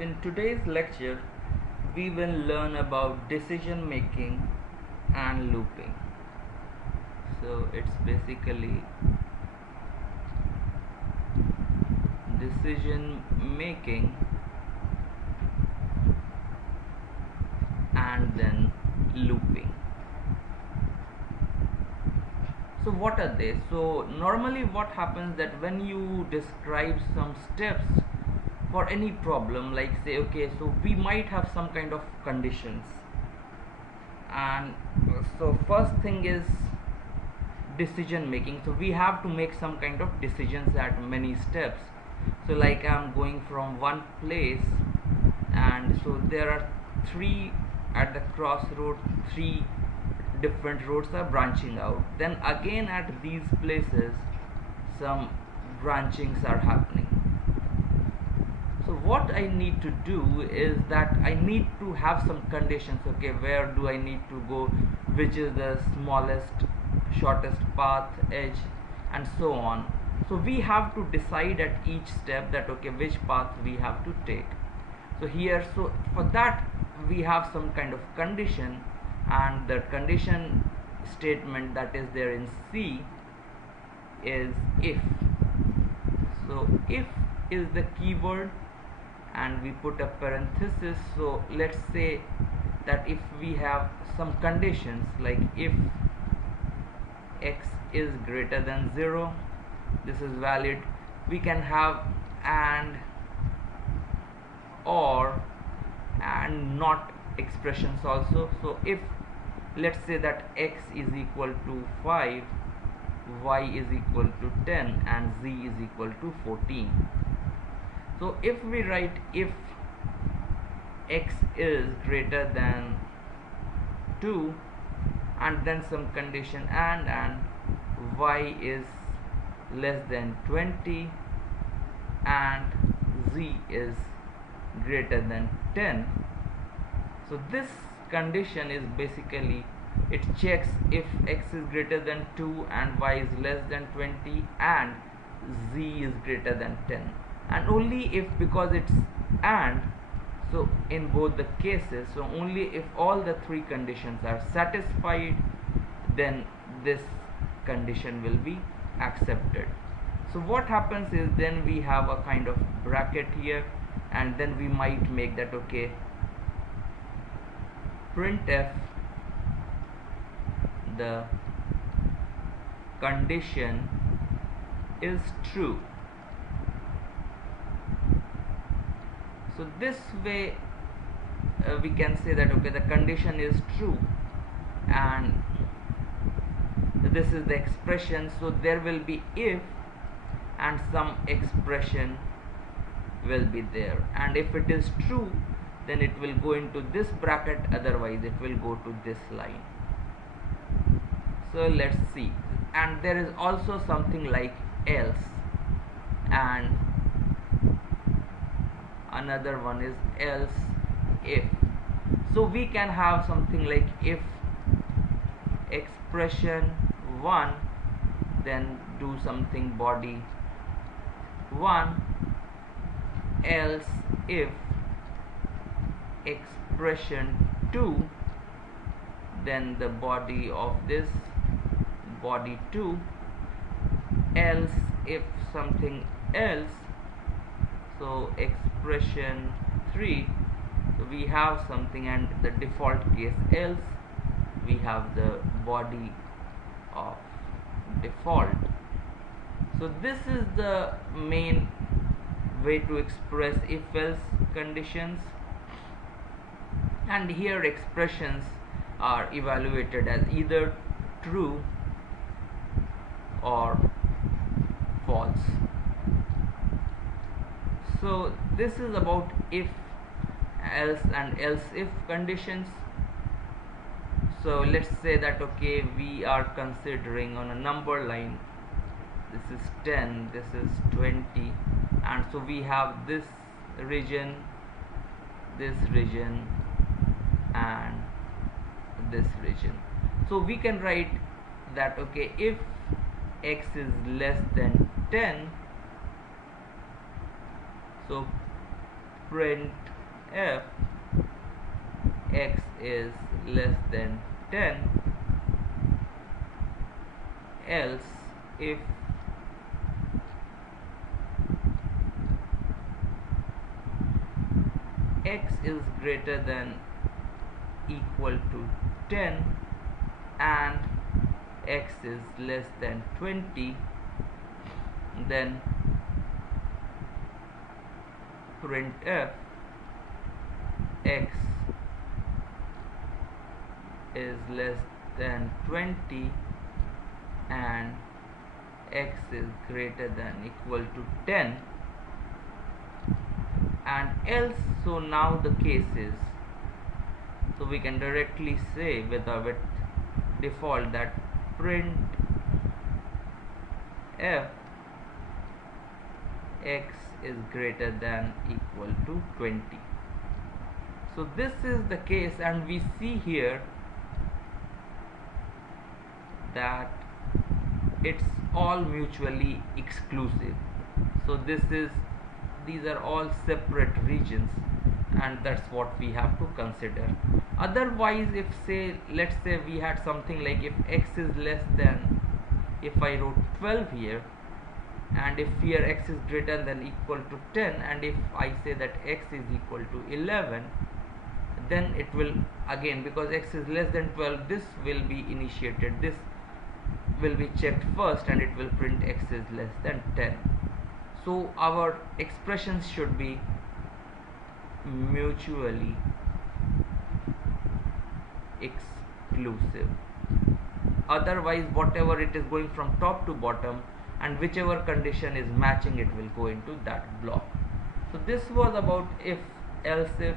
In today's lecture, we will learn about decision making and looping. So it's basically decision making and then looping. So what are they? So normally what happens that when you describe some steps for any problem, like say, okay, so we might have some kind of conditions, and so first thing is decision making. So we have to make some kind of decisions at many steps. So like I'm going from one place, and so there are three at the crossroad, three different roads are branching out. Then again at these places some branchings are happening. So what I need to do is that I need to have some conditions. Okay, where do I need to go, which is the smallest shortest path, edge, and so on. So we have to decide at each step that okay, which path we have to take. So here, so for that we have some kind of condition, and the condition statement that is there in C is if. So if is the keyword, and we put a parenthesis. So let's say that if we have some conditions like if x is greater than 0, this is valid. We can have and, or, and not expressions also. So if let's say that x is equal to 5, y is equal to 10, and z is equal to 14. So if we write if x is greater than 2 and then some condition and y is less than 20 and z is greater than 10. So this condition is basically, it checks if x is greater than 2 and y is less than 20 and z is greater than 10, and only if, because it's and, so in both the cases, so only if all the three conditions are satisfied, then this condition will be accepted. So what happens is then we have a kind of bracket here, and then we might make that okay, printf the condition is true. So this way we can say that okay, the condition is true, and this is the expression. So there will be if and some expression will be there, and if it is true then it will go into this bracket, otherwise it will go to this line. So let's see. And there is also something like else, and another one is else if. So we can have something like if expression 1, then do something body 1, else if expression 2, then the body of this body 2, else if something else, so expression 3. So we have something, and the default case else, we have the body of default. So this is the main way to express if else conditions, and here expressions are evaluated as either true or false. So this is about if, else, and else if conditions. So let's say that okay, we are considering on a number line, this is 10, this is 20, and so we have this region, and this region. So we can write that okay, if x is less than 10, so print f x is less than 10, else if x is greater than equal to 10 and x is less than 20, then printf x is less than 20 and x is greater than equal to 10, and else. So now the case is, so we can directly say with default that print f x is greater than equal to 20. So this is the case, and we see here that it's all mutually exclusive. So these are all separate regions, and that's what we have to consider. Otherwise, if let's say we had something like if x is less than, if I wrote 12 here, and if here x is greater than equal to 10, and if I say that x is equal to 11, then it will again, because x is less than 12, this will be initiated, this will be checked first, and it will print x is less than 10. So our expressions should be mutually exclusive. Otherwise, whatever it is going from top to bottom, and whichever condition is matching, it will go into that block. So this was about if, else if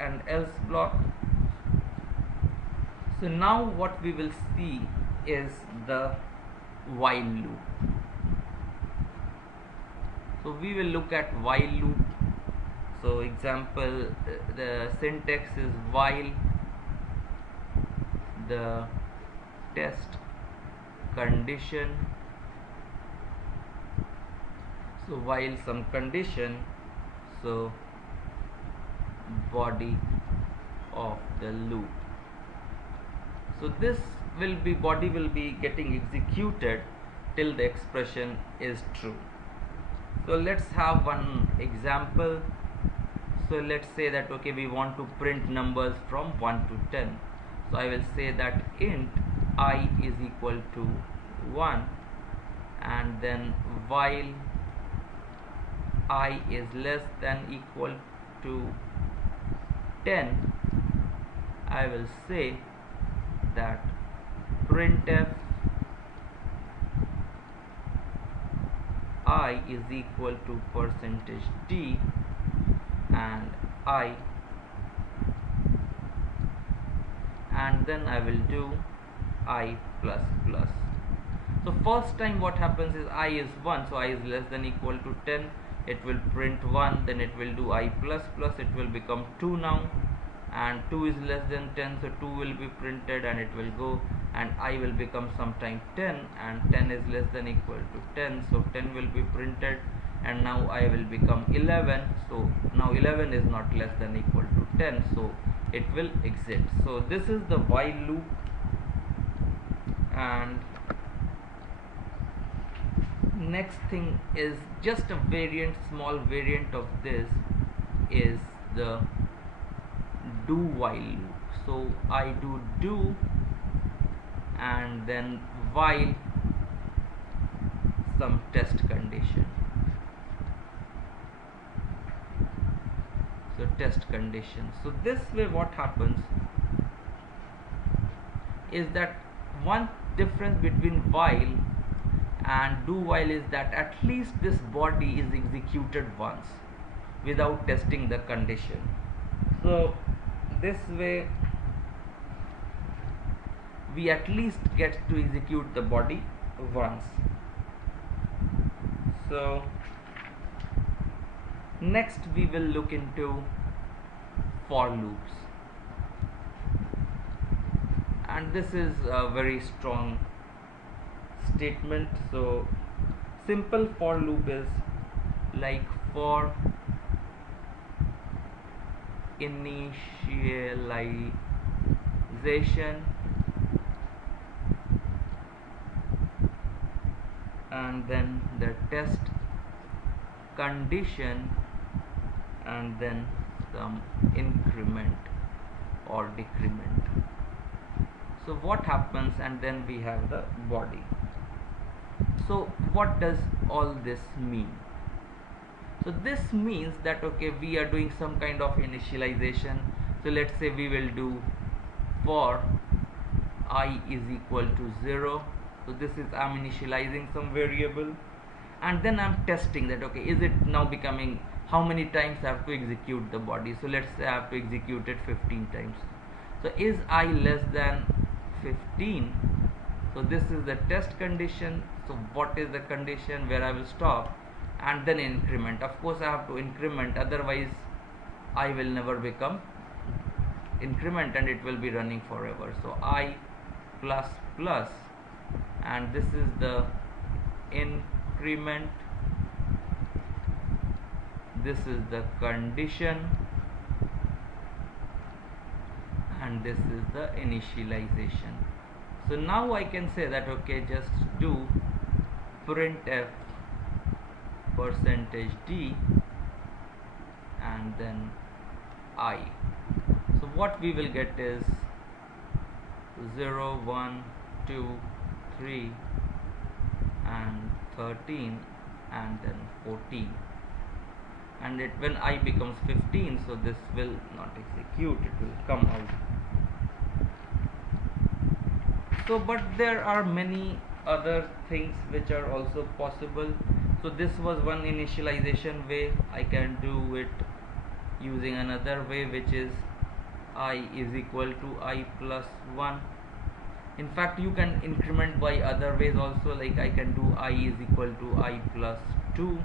and else block. So now what we will see is the while loop. So we will look at while loop. So example, the syntax is while the test condition, so while some condition, so body of the loop. So this will be, body will be getting executed till the expression is true. So let's have one example. So let's say that okay, we want to print numbers from 1 to 10. So I will say that int I is equal to 1, and then while I is less than equal to 10, I will say that printf I is equal to %d and I, and then I will do I plus plus. So first time what happens is I is 1, so I is less than equal to 10, it will print 1, then it will do I plus plus, it will become 2 now, and 2 is less than 10, so 2 will be printed and it will go, and I will become sometime 10, and 10 is less than equal to 10, so 10 will be printed, and now I will become 11, so now 11 is not less than equal to 10, so it will exit. So this is the while loop, and next thing is just a variant, small variant of this is the do while loop. So I do and then while some test condition. So test condition. So this way what happens is that one difference between while and do while is that at least this body is executed once without testing the condition. So this way we at least get to execute the body once. So next we will look into for loops, and this is a very strong statement. So simple for loop is like for initialization, and then the test condition, and then some increment or decrement. So what happens, and then we have the body. So what does all this mean? So this means that okay, we are doing some kind of initialization. So let's say we will do for I is equal to 0. So this is, I'm initializing some variable, and then I'm testing that okay, is it now becoming, how many times I have to execute the body. So let's say I have to execute it 15 times. So is I less than 15? So this is the test condition. So what is the condition where I will stop, and then increment. Of course I have to increment, otherwise I will never become increment and it will be running forever. So I plus plus, and this is the increment, this is the condition, and this is the initialization. So now I can say that okay, just do printf %d and then I. So what we will get is 0, 1, 2, 3 and 13 and then 14, and it, when I becomes 15, so this will not execute, it will come out. So but there are many other things which are also possible. So this was one initialization way. I can do it using another way, which is I is equal to I plus 1. In fact, you can increment by other ways also, like I can do I is equal to I plus 2,